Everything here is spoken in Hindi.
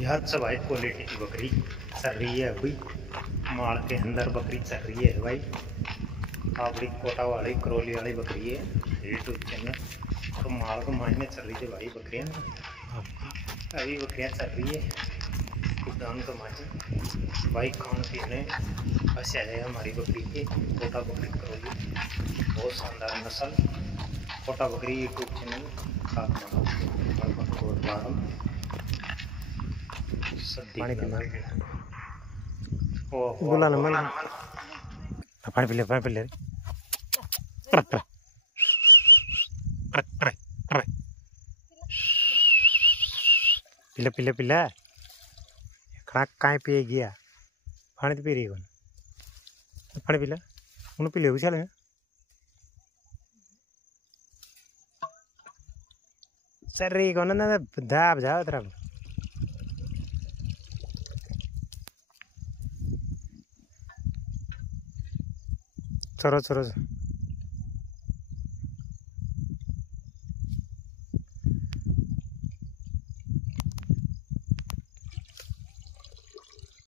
यह सब भाई क्वालिटी की बकरी चल रही है अभी माड़ के अंदर बकरी चल रही है भाई। आपड़ी कोटा वाली करौली वाली बकरी है यूट्यूब चैनल तो माड़ को मायने चल रही है भाई बकरियाँ अभी बकरियाँ चल रही है उद्यान के मायने भाई खान पीने बस है हमारी बकरी के कोटा बकरी करौली बहुत शानदार नस्ल कोटा बकरी यूट्यूब चैनल पानी पीना बोला ना मन पानी पी ले पिले कहाँ पिए गया पानी तो पी रही कौन पानी पी ले उन्हें पी ले चल सर रही कौन ना दाब जाओ तेरा चलो